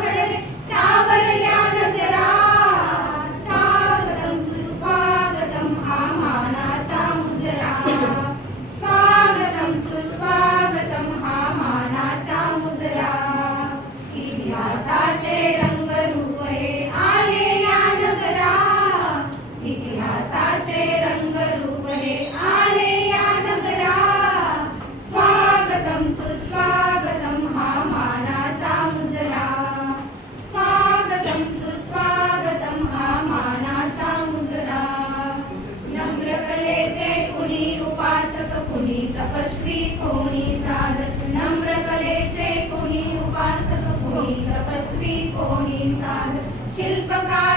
घडले सावरल्या नजरा. स्वागतम सुस्वागतम हा मानाचा मुजरा. स्वागतम सुस्वागतम हा मानाचा मुजरा. इतिहासाचे रंगरूप हे आले या नगरा. इतिहासाचे रंगरूप हे आले या नगरा. स्वागतम सुस्वागतम हा मानाचा मुजरा. स्वागतम सुस्वागतम हा मानाचा मुजरा. नम्र कलेचे कुणी उपासक कुणी तपस्वी कोणी साधक. नम्र कलेचे कुणी उपासक कुणी तपस्वी कोणी साधक. शिल्पकार